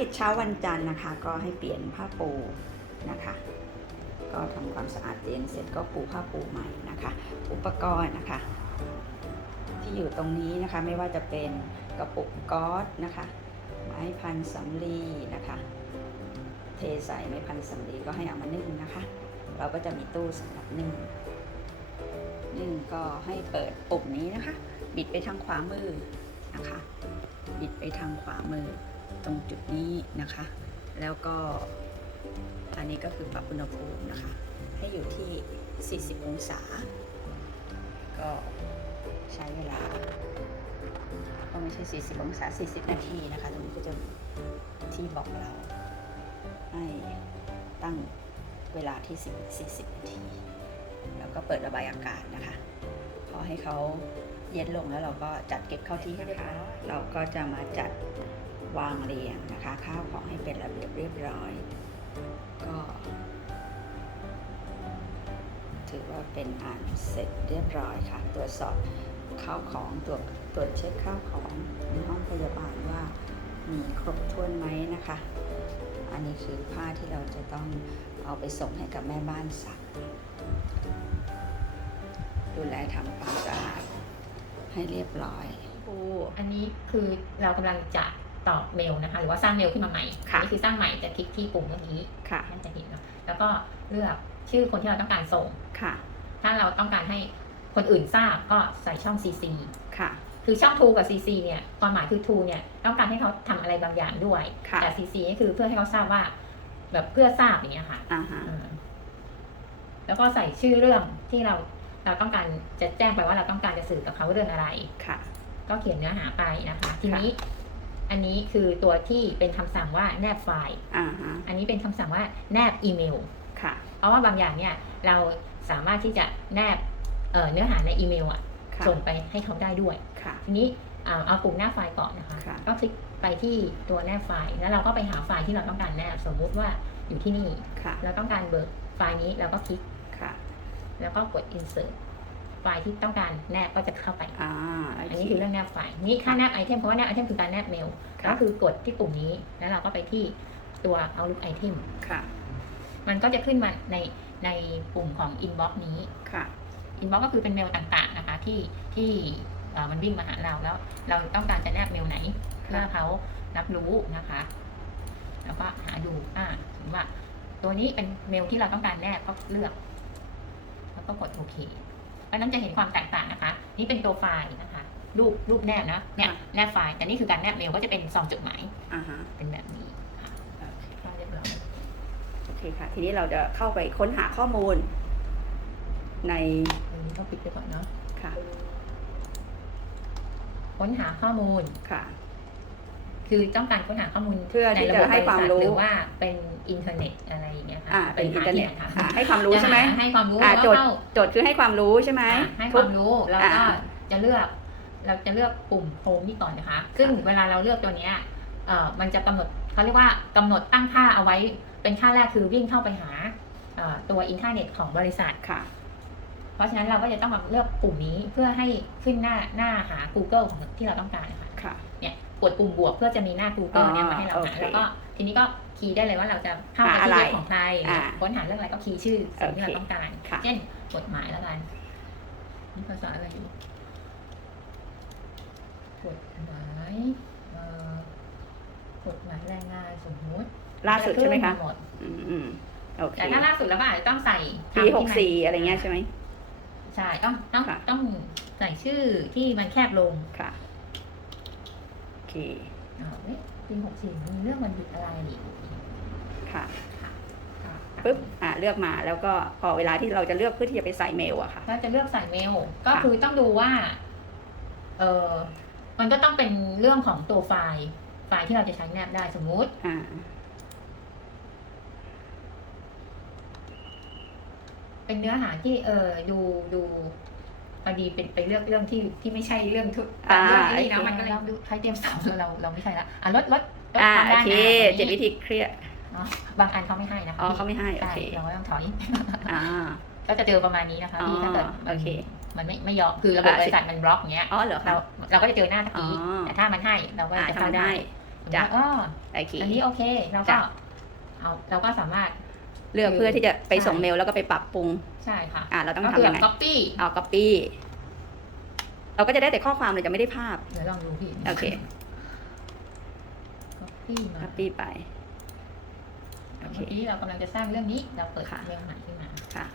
กิจเช้าวันจันทร์นะคะ ก็ให้เปลี่ยนผ้าปูนะคะ ก็ทำความสะอาดเตียงเสร็จก็ปูผ้าปูใหม่นะคะ อุปกรณ์นะคะ ที่อยู่ตรงนี้นะคะไม่ว่าจะเป็นกระปุกก๊อซนะคะ ไม้พันสำลีนะคะ เทใส่ไม้พันสำลีก็ให้เอามานึ่งนะคะ เราก็จะมีตู้สำหรับนึ่งนึ่งก็ให้เปิดปุ่มนี้นะคะ บิดไปทางขวามือนะคะ บิดไปทางขวามือ ตรงจุดนี้นะคะ แล้วก็อันนี้ก็คือปรับอุณหภูมินะคะ ให้อยู่ที่ 40 องศา ก็ใช้เวลา ก็ไม่ใช่ 40 องศา 40 นาทีนะคะ ตรงนี้ก็จะที่บอกเราให้ตั้งเวลาที่ 40 นาที แล้วก็เปิดระบายอากาศนะคะ พอให้เขาเย็นลงแล้วเราก็จัดเก็บเข้าที่นะคะเราก็จะมาจัด วางเรียงนะคะข้าวของให้เป็นระเบียบเรียบร้อย ก็ ถือว่าเป็นอ่านเสร็จเรียบร้อยค่ะ ตรวจสอบข้าวของตรวจตรวจเช็คข้าวของในห้องพยาบาลว่ามีครบถ้วนไหมนะคะ อันนี้คือผ้าที่เราจะต้องเอาไปส่งให้กับแม่บ้านซักดูแลทำความสะอาดให้เรียบร้อยปูอันนี้คือเรากำลังจะ ตอบเมลนะคะ หรือว่าสร้างเมลขึ้นมาใหม่ค่ะอันนี้คือสร้างใหม่จะคลิกที่ปุ่มเมื่อกี้ค่ะนั่นจะเห็นเนอะแล้วก็เลือกชื่อคนที่เราต้องการส่งค่ะ ถ้าเราต้องการให้คนอื่นทราบก็ใส่ช่อง CC ค่ะ คือช่อง To กับ CC เนี่ยความหมายคือ To เนี่ยต้องการให้เขาทำอะไรบางอย่างด้วยค่ะแต่ CC ก็คือเพื่อให้เขาทราบว่า แบบเพื่อทราบอย่างเงี้ยค่ะอ่าฮะอืมแล้วก็ใส่ชื่อเรื่องที่เราเราต้องการจะแจ้งไปว่าเราต้องการจะสื่อกับเขาเรื่องอะไรค่ะ ก็เขียนเนื้อหาไปนะคะ ทีนี้ อันนี้คือตัวที่เป็นคำสั่งว่าแนบไฟล์อ่าฮะอันนี้เป็นคำสั่งว่าแนบอีเมลค่ะ เพราะว่าบางอย่างเนี่ยเราสามารถที่จะแนบเอ่อเนื้อหาในอีเมลอะค่ะส่งไปให้เขาได้ด้วยค่ะทีนี้เอาเอาปุ่มแนบไฟล์ก่อนนะคะค่ะก็คลิกไปที่ตัวแนบไฟล์ แล้วเราก็ไปหาไฟล์ที่เราต้องการแนบ สมมุติว่าอยู่ที่นี่ค่ะเราต้องการเบิกไฟล์นี้เราก็คลิกค่ะแล้วก็กด insert ไฟล์ที่ต้องการแนบก็จะเข้าไป อ่าอันนี้คือเรื่องแนบไฟล์นี่ค่าแนบไอเทมเพราะว่าแนบไอเทมคือการแนบเมลค่ะ ก็คือกดที่ปุ่มนี้แล้วเราก็ไปที่ตัว Outlook Item ค่ะ มันก็จะขึ้นมาในในปุ่มของ Inbox นี้ ค่ะ Inbox ก็คือเป็นเมลต่างๆนะคะที่ที่เอ่อมันวิ่งมาหาเราแล้ว เราต้องการจะแนบเมลไหน เพื่อเขารับรู้นะคะ แล้วก็หาดูอ่าสมมติว่า ตัวนี้เป็นเมลที่เราต้องการแนบก็เลือก แล้วก็กดโอเค เพราะฉะนั้นจะเห็นความแตกต่างนะคะ นี่เป็นตัวไฟล์นะคะ รูปรูปแนบนะเนี่ยค่ะแนบไฟล์แต่นี่คือการแนบเมลก็จะเป็นซองจดหมายอ่าฮะเป็นแบบนี้ค่ะก็เรียบร้อยโอเคค่ะ ทีนี้เราจะเข้าไปค้นหาข้อมูลในอันนี้ต้องปิดไปก่อนเนาะค่ะ ค้นหาข้อมูลค่ะ คือต้องการค้นหาข้อมูลเพื่อที่จะให้ความรู้หรือว่าเป็นอินเทอร์เน็ตอะไรอย่างเงี้ยค่ะอ่าเป็นอินเทอร์เน็ตหาอ่าที่ให้ความรู้ใช่ไหมจะาให้ความรู้อ่าแล้วโจก็ทย์เข้าโจทย์คือให้ความรู้ใช่ไหมอ่าให้คทุกวามรู้แล้วก็อ่าจะเลือกเราจะเลือกปุ่มโฮมนี่ก่อนนะคะ ซึ่งเวลาเราเลือกตัวเนี้ยเอ่อมันจะกำหนดเขาเรียกว่ากำหนดตั้งค่าเอาไว้ เป็นค่าแรกคือวิ่งเข้าไปหาเอ่อตัวอินเทอร์เน็ตของบริษัทค่ะ เพราะฉะนั้นเราก็จะต้องมาเลือกปุ่มนี้เพื่อให้ขึ้นหน้าหน้าหา Google ของที่เราต้องการนะคะค่ะเนี่ย กดปุ่มบวกเพื่อจะมีหน้า Google เนี่ยมาให้เราโอหาเคแล้วก็ทีนี้ก็คีย์ได้เลยว่าเราจะเข้าไปหาอะไรที่เว็บของใครอ่าค้นหาเรื่องอะไรก็คีย์ชื่อสิ่งที่เราโอเคต้องการค่ะเช่นกฎหมายแล้วกันนี่ภาษาอะไรอยู่กฎหมายเอ่อกฎหมายแรงงานสมมุติ ล่าสุดใช่ไหมคะจขึ้นหดอืมอืมโอเคแต่ถ้าล่าสุดแล้วก็อาจจะต้องใส่ปีคำที่หมันกสี่อะไรเงี้ยใช่ไหมใช่ต้องต้องค่ะต้องใส่ชื่อที่มันแคบลงค่ะโอ เคอ่าเอ๊ะปีหกสี่มีเรื่องวันหยุดอะไรอีกค่ะค่ะปึ๊บอ่าเลือกมาแล้วก็พอเวลาที่เราจะเลือกเพื่อที่จะไปใส่เมลอะค่ะถ้าจะเลือกใส่เมล ก็ค่ะคือต้องดูว่า เออมันก็ต้องเป็นเรื่องของตัวไฟล์ ไฟล์ที่เราจะใช้แนบได้สมมุติอ่าเป็นเนื้อหาที่เออดูดู พอดีเป็นไปเลือกเรื่องที่ที่ไม่ใช่เรื่องทุกอ่าเรื่องนี้นะโอเค มันก็เลยดูใช้เตรียมสอบเราเราไม่ใช่ละอะลดลดลดอ่าความโอได้เคนะเจ็ดวิธีเครียดเนาะบางอันเขาไม่ให้นะคะอ๋อเขาไม่ให้โอใช่เคเราก็ต้องถอย อ่า ก็จะเจอประมาณนี้นะคะที่อ๋อถ้าเกิดมันโอเค มันไม่ไม่ยอมคือระบบอ่าบริษัทมันบล็อกอย่างเงี้ยอ๋อเหรอเราคะเราก็จะเจอหน้าตะกี้อ๋อแต่ถ้ามันให้เราก็อ่าจะทำเข้าได้ ได้จ้ะ อ๋อโอเคอันนี้โอเคเราก็จ้ะ เอาเราก็สามารถ เลือกเพื่อที่จะไปส่งใช่เมลแล้วก็ไปปรับปรุง ใช่ค่ะอ่าเราต้องก็ทำคือยังไง copy เอา copy เราก็จะได้แต่ข้อความเลยจะไม่ได้ภาพ เดี๋ยวลองดูพี่โอเค copy มา copy ไปโอเมื่เคอกี้เรากำลังจะสร้างเรื่องนี้ เราเปิดค่ะเมลใหม่ขึ้นมาค่ะ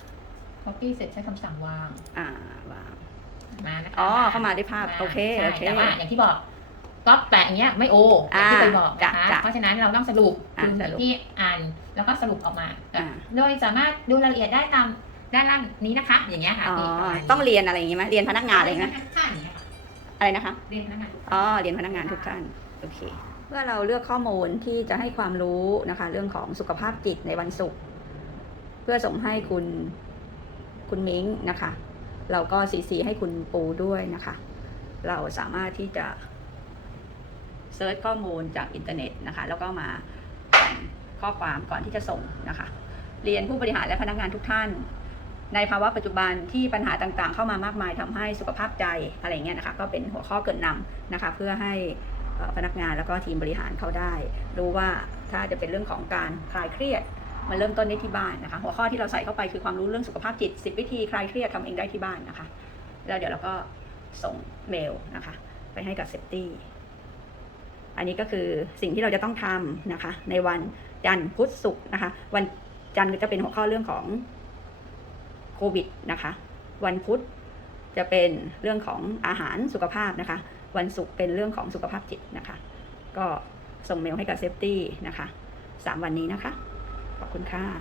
copy เสร็จใช้คำสั่งวาง อ่าวางมานะคะอ๋อเข้ามาด้วยภาพมโอเคใช่โอเค แต่ว่าอย่างที่บอก ก็แปะอย่างเงี้ยไม่โออย่างที่อ่าเคยบอกนะจ้ะคะจ้ะเพราะฉะนั้นเราต้องสรุปอ่าคือสรุปที่อ่านแล้วก็สรุปออกมาอ่าโดยสามารถดูรายละเอียดได้ตามด้านล่างนี้นะคะ อย่างเงี้ยค่ะอ๋อพี่ประมาณนี้ต้องเรียนอะไรอย่างงี้ไหมเรียนพนักงานอะไรอย่างเงี้ยใช่อย่างเงี้ยค่ะอะไรนะคะ เรียนพนักงานทุกคนอ๋อเรียนพนักงานทุกท่านโอเคเมื่อเราเลือกข้อมูลที่จะให้ความรู้นะคะ เรื่องของสุขภาพจิตในวันศุกร์เพื่อส่งให้คุณคุณมิ้งนะคะ เราก็ซีซีให้คุณปูด้วยนะคะ เราสามารถที่จะ เซิร์ชข้อมูลจากอินเทอร์เน็ตนะคะ แล้วก็มาแต่งข้อความก่อนที่จะส่งนะคะ เรียนผู้บริหารและพนักงานทุกท่าน ในภาวะปัจจุบันที่ปัญหาต่างๆ เข้ามามากมายทำให้สุขภาพใจอะไรเงี้ยนะคะ ก็เป็นหัวข้อเกินนำนะคะ เพื่อให้พนักงานแล้วก็ทีมบริหารเขาได้ รู้ว่าถ้าจะเป็นเรื่องของการคลายเครียดมันเริ่มต้นได้ที่บ้านนะคะ หัวข้อที่เราใส่เข้าไปคือความรู้เรื่องสุขภาพจิต 10 วิธีคลายเครียดทำเองได้ที่บ้านนะคะ แล้วเดี๋ยวเราก็ส่งเมลนะคะ ไปให้กับเซฟตี้ อันนี้ก็คือสิ่งที่เราจะต้องทำนะคะ ในวันจันทร์พุธศุกร์นะคะ วันจันทร์จะเป็นหัวข้อเรื่องของโควิดนะคะ วันพุธจะเป็นเรื่องของอาหารสุขภาพนะคะ วันศุกร์เป็นเรื่องของสุขภาพจิตนะคะ ก็ส่งเมลให้กับเซฟตี้นะคะสามวันนี้นะคะ ขอบคุณค่ะ